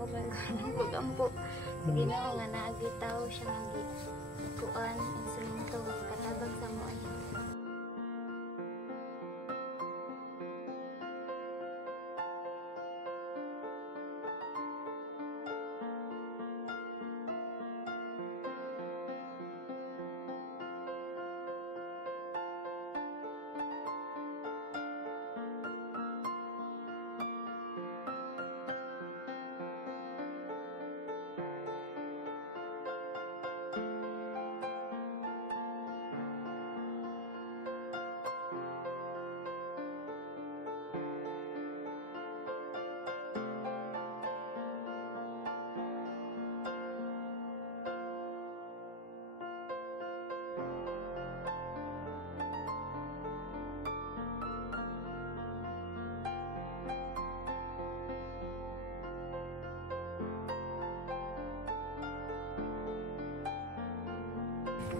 Gidungog ang kugampo. Sige na nga naagitaw siya ng kuan instrumento katabang sa mo ay.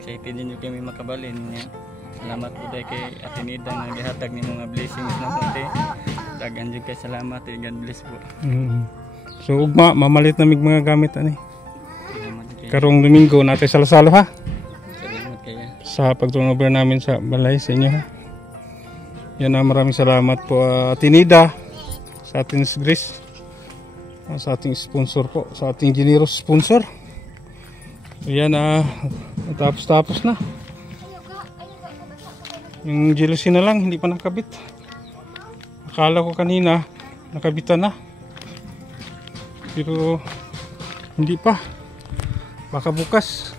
Excited din yung kami makabalin niya. Salamat po dahil kay Atenida na gihatag ni mga blessings na puti. Dagan dyan kay salamat eh. God bless po. So ugma, mamalit na mig mga gamit ani. Karong Domingo natin sa Lasalo ha. Salamat kaya. Sa pagturnover namin sa balay sa inyo ha. Yan na, maraming salamat po Atenida sa ating Grace. Sa ating sponsor po, sa ating generous sponsor. Ayan tapos na. Yung jealousy na lang, hindi pa nakabit. Akala ko kanina, nakabitan na. Pero, hindi pa. Baka bukas.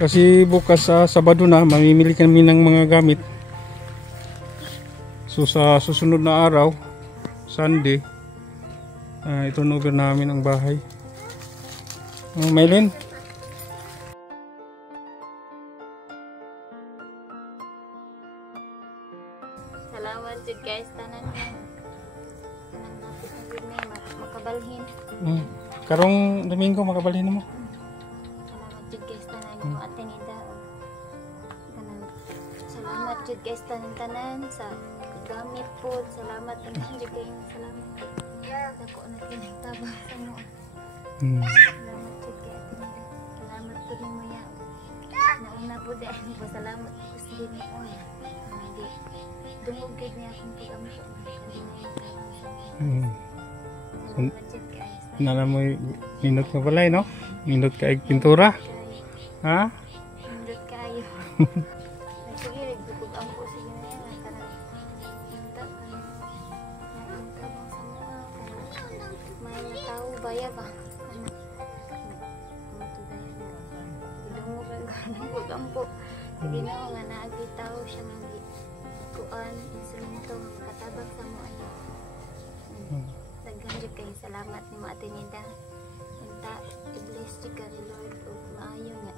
Kasi bukas sa Sabado na, mamimili kami ng mga gamit. So sa susunod na araw, Sunday, i-turnover namin ang bahay. Maylin? Salamat jud guys tanan makabalhin. Karong Domingo makabalhin mo. Salamat jud guys tanan mo Atenida. Salamat jud guys tanan sa gamit po. Salamat tanan jud kayo. Salamat. Dako na kinahitaba sa mo. Salamat jud kay Atenida. Salamat po din mo ya. Nauna po dahil po salamat po sa din mo. Hindi dungog gid niya akong pag-ampo. Salamat jud guys. Nala mo nindot ka balay no? Nindot ka ig pintura. Ha? Nindot kayo. Nagsigirig dugog ang po sige na yan. Inta ka na. Nainta bang sa mga. May tao baya ba? Dungog ang po. Sige na nga naagitaw siya ng kuan instrumento katabang sa mo ay. Daghan jud kay salamat ni Atenida. Inta i-bless jud ka ni Lord ug maayo nga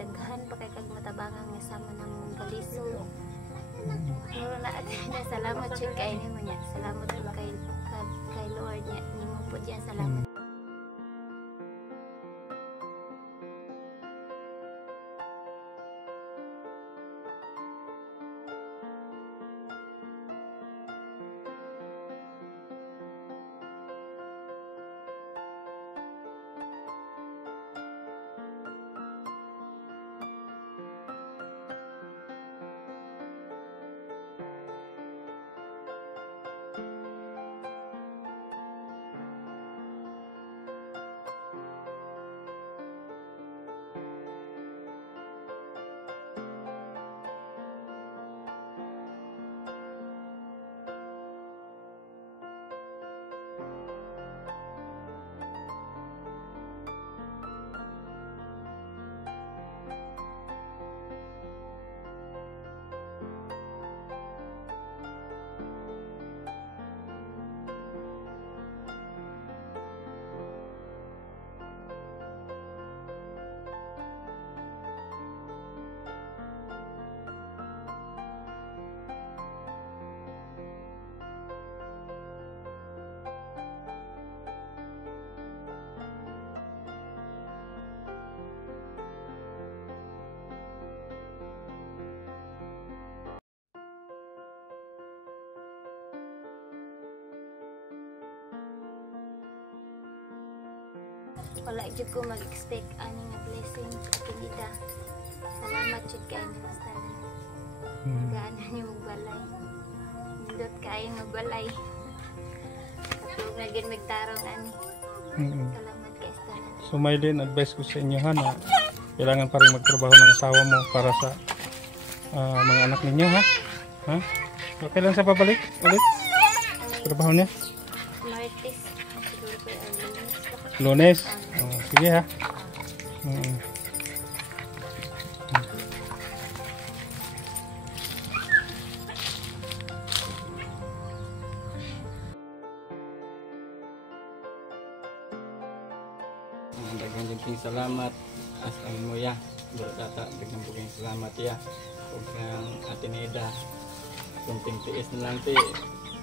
daghan pa kay kag matabangan nga sama nang kalisod. Muro na Atenida salamat jud kay nimo nya. Salamat jud kay Lord nya nimo po diya salamat. wala jud ko mag-expect ani nga blessing sa Tinida. Salamat jud kayo ni Basta. Gaan ni magbalay. Nindot kayo magbalay. Katulog na gid magtarong ani. Salamat kay Stan. So Mylene, advice ko sa inyo ha na kailangan pa rin magtrabaho ng asawa mo para sa mga anak ninyo ha. Ha? Okay lang sa pabalik ulit? Trabaho niya? Martes. Siguro ko ang Lunes? Oh, sige ha. Daghang jud salamat as ang mo ya. Data daghang puging salamat ya. Ug kang Atenida. Kung tiis na lang ti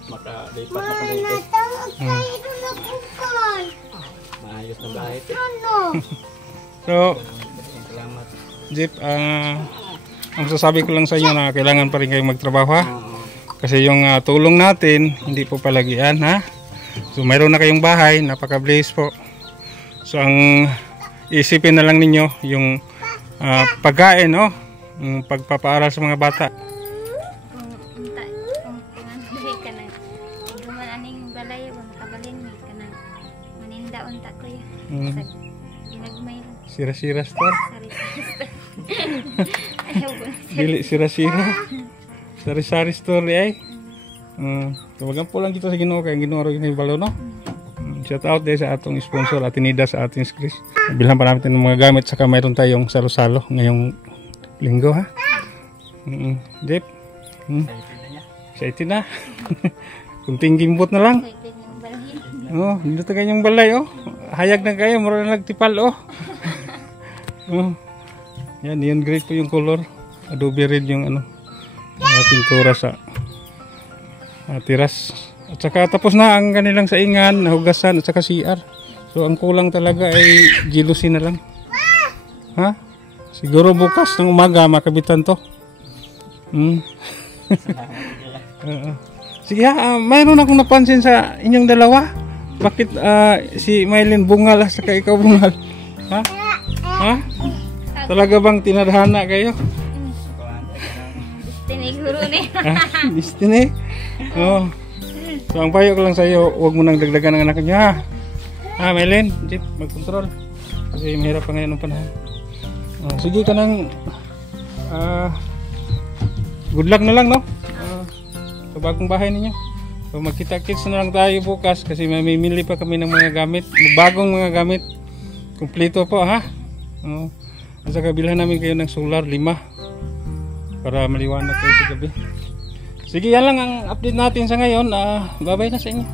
makalipat na kami dito. Maayos na bahay ti. So, Daghang salamat. Jeep, ang sasabi ko lang sa inyo na kailangan pa rin kayong magtrabaho ha. Kasi yung tulong natin, hindi po palagian ha. So mayroon na kayong bahay, napaka-bless po. So ang isipin na lang ninyo yung pagkain, no? Yung pagpapaaral sa mga bata. Kung ka na. Iguman aning balay, makabalin mi ka na. Maninda unta ko yun. Ginagmay lang. Sira-sira store. Sorry. Ayaw ko. Dili sira-sira. Sari-sari store ay. Tawagan po lang dito sa Ginoo kay Ginoo ro yung balo, no? Shout out din sa atong sponsor Atenida sa ating Chris. Bilhan pa natin ng mga gamit saka mayroon tayong salo-salo ngayong linggo ha. Jeep. Excited na. Kunting gimbot na lang. Excited yung balhin. Oh, dito kayong balay oh. Hayag na kayo, mura na nagtipal oh. Yan, yan great po yung color. Adobe red yung pintura sa tiras. At saka tapos na ang kanilang saingan, nahugasan at saka CR. So ang kulang talaga ay gilusin na lang. Ha? Siguro bukas ng umaga makabitan to. Sige ha, mayroon akong napansin sa inyong dalawa. Bakit si Mylene bungal at saka ikaw bungal? Ha? Ha? Talaga bang tinadhana kayo? Destiny guru ni. Destiny? Oh. So ang payo ko lang sa iyo, huwag mo nang dagdagan ng anak niyo ha. Ha, Mylene, Jeep, mag-control. Kasi mahirap pa ngayon ng panahon. Sige ka nang good luck na lang, no? Sa bagong bahay ninyo. So magkita-kits na lang tayo bukas kasi mamimili pa kami ng mga gamit, bagong mga gamit. Kumpleto po ha. At saka bilhan namin kayo ng solar 5 para maliwanag kayo sa gabi. Sige, yan lang ang update natin sa ngayon. Bye-bye na sa inyo.